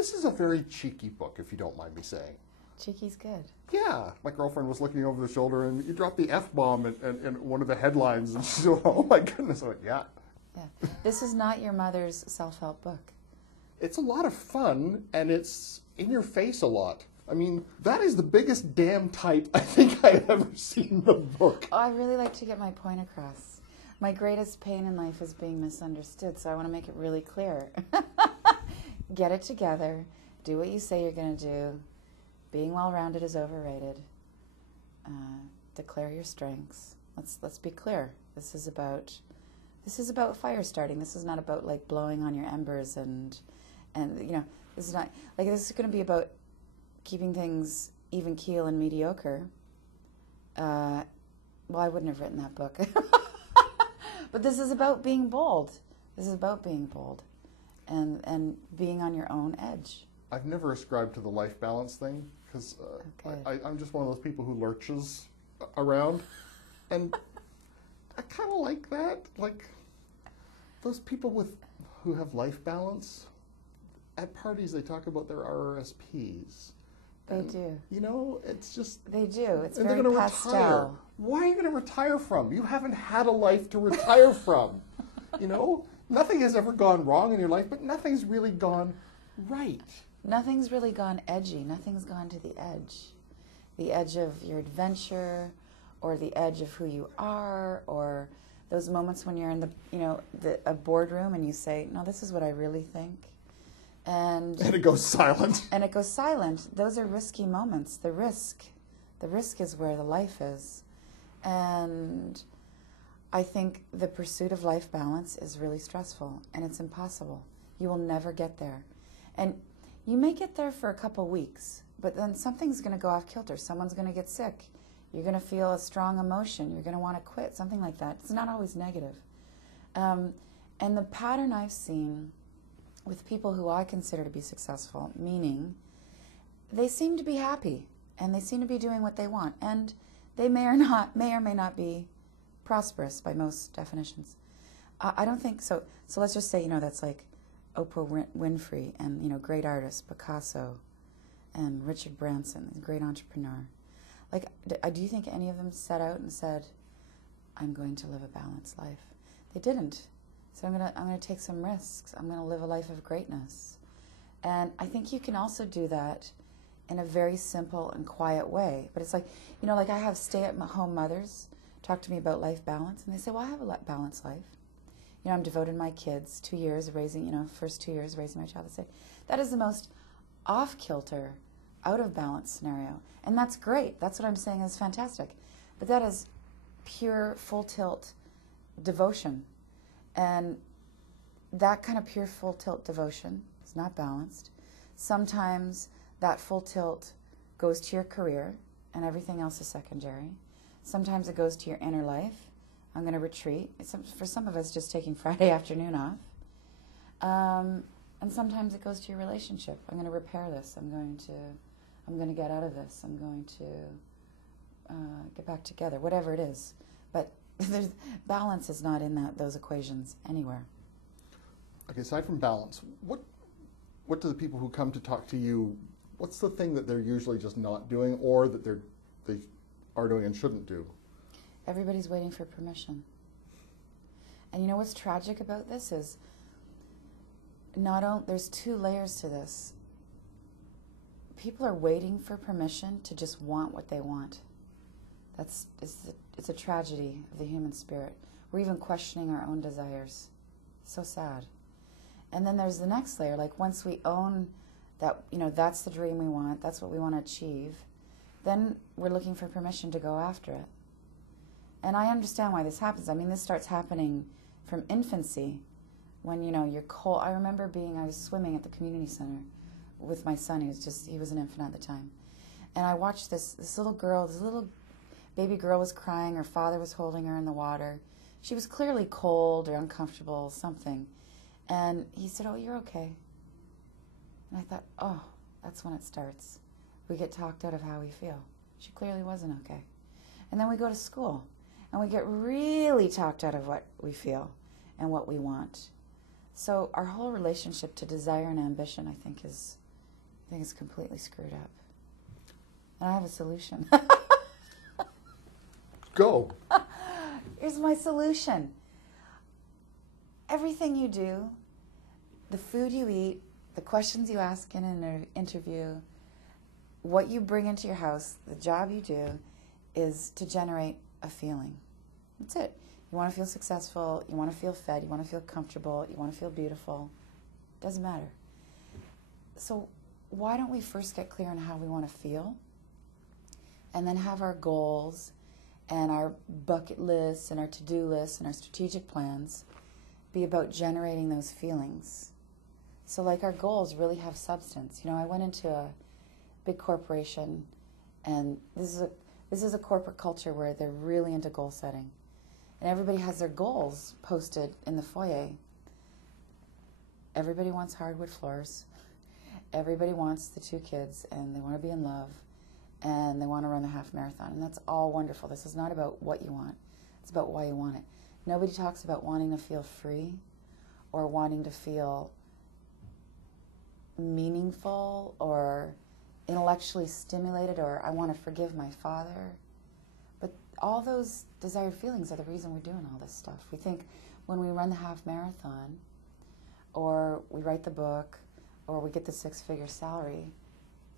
This is a very cheeky book, if you don't mind me saying. Cheeky's good. Yeah, my girlfriend was looking over the shoulder, and you dropped the F-bomb in one of the headlines, and she said, oh my goodness. I went, yeah. Yeah. This is not your mother's self-help book. It's a lot of fun, and it's in your face a lot. I mean, that is the biggest damn type I think I've ever seen in the book. Oh, I really like to get my point across. My greatest pain in life is being misunderstood, so I want to make it really clear. Get it together. Do what you say you're going to do. Being well-rounded is overrated. Declare your strengths. Let's be clear. This is about fire starting. This is not about like blowing on your embers and you know, this is not like, this is going to be about keeping things even keel and mediocre. Well, I wouldn't have written that book. But this is about being bold. This is about being bold and being on your own edge. I've never ascribed to the life balance thing, because I'm just one of those people who lurches around, and I kind of like that. Like, those people who have life balance, at parties they talk about their RRSPs. They do. You know, it's just... They do. It's and very they're gonna pastel. retire. Why are you going to retire from? You haven't had a life to retire from. You know? Nothing has ever gone wrong in your life, but nothing's really gone right. Nothing's really gone edgy. Nothing's gone to the edge of your adventure, or the edge of who you are, or those moments when you're in a boardroom and you say, no, this is what I really think. And it goes silent. And it goes silent. Those are risky moments. The risk is where the life is. And I think the pursuit of life balance is really stressful, and it's impossible. You will never get there. And you may get there for a couple weeks, but then something's going to go off kilter. Someone's going to get sick. You're going to feel a strong emotion. You're going to want to quit, something like that. It's not always negative. And the pattern I've seen with people who I consider to be successful, meaning they seem to be happy and they seem to be doing what they want, and they may or may not be prosperous by most definitions. I don't think so. So let's just say, that's like Oprah Winfrey and, great artists, Picasso and Richard Branson, a great entrepreneur. Like, do you think any of them set out and said, I'm going to live a balanced life? They didn't. So I'm gonna take some risks. I'm gonna live a life of greatness. And I think you can also do that in a very simple and quiet way. But it's like, like I have stay-at-home mothers talk to me about life balance, and they say, well, I have a balanced life. I'm devoted to my kids, 2 years raising, first 2 years raising my child. I say, that is the most off-kilter, out-of-balance scenario. And that's great. That's what I'm saying is fantastic. But that is pure, full-tilt devotion. And that kind of pure full-tilt devotion is not balanced. Sometimes that full tilt goes to your career, and everything else is secondary. Sometimes it goes to your inner life. I'm going to retreat. For some of us, just taking Friday afternoon off. And sometimes it goes to your relationship. I'm going to repair this. I'm going to get out of this. I'm going to get back together, whatever it is. But balance is not in those equations anywhere. Okay, aside from balance, what do the people who come to talk to you, what's the thing that they're usually just not doing, or that they are doing and shouldn't do? Everybody's waiting for permission. And what's tragic about this is there's two layers to this. People are waiting for permission to just want what they want. It's a tragedy of the human spirit. We're even questioning our own desires. So sad. And then there's the next layer, like once we own that, that's the dream we want, that's what we want to achieve, then we're looking for permission to go after it. And I understand why this happens. I mean, this starts happening from infancy when, you're cold. I remember I was swimming at the community center with my son. He was an infant at the time. And I watched this little baby girl was crying. Her father was holding her in the water. She was clearly cold or uncomfortable, something. And he said, oh, you're okay. And I thought, oh, that's when it starts. We get talked out of how we feel. She clearly wasn't okay. And then we go to school, and we get really talked out of what we feel and what we want. So our whole relationship to desire and ambition, I think, is I think it's completely screwed up. And I have a solution. Go. Here's my solution. Everything you do, the food you eat, the questions you ask in an interview, what you bring into your house, the job you do, is to generate a feeling. That's it. You want to feel successful, you want to feel fed, you want to feel comfortable, you want to feel beautiful. Doesn't matter. So why don't we first get clear on how we want to feel, and then have our goals and our bucket lists and our to-do lists and our strategic plans be about generating those feelings. So like our goals really have substance. You know, I went into a big corporation, and this is a corporate culture where they're really into goal setting. And everybody has their goals posted in the foyer. Everybody wants hardwood floors. Everybody wants the 2 kids, and they want to be in love, and they want to run the half marathon. And that's all wonderful. This is not about what you want. It's about why you want it. Nobody talks about wanting to feel free or wanting to feel meaningful or intellectually stimulated, or I want to forgive my father. But all those desired feelings are the reason we're doing all this stuff. We think when we run the half marathon, or we write the book, or we get the 6-figure salary,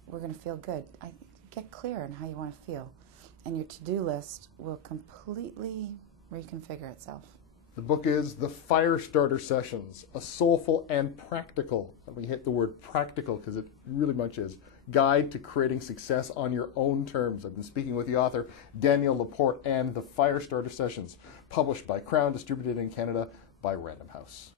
we're going to feel good. Get clear on how you want to feel, and your to-do list will completely reconfigure itself. The book is The Firestarter Sessions, a soulful and practical, and we hit the word practical because it really much is, guide to creating success on your own terms. I've been speaking with the author, Danielle LaPorte, and The Firestarter Sessions, published by Crown, distributed in Canada by Random House.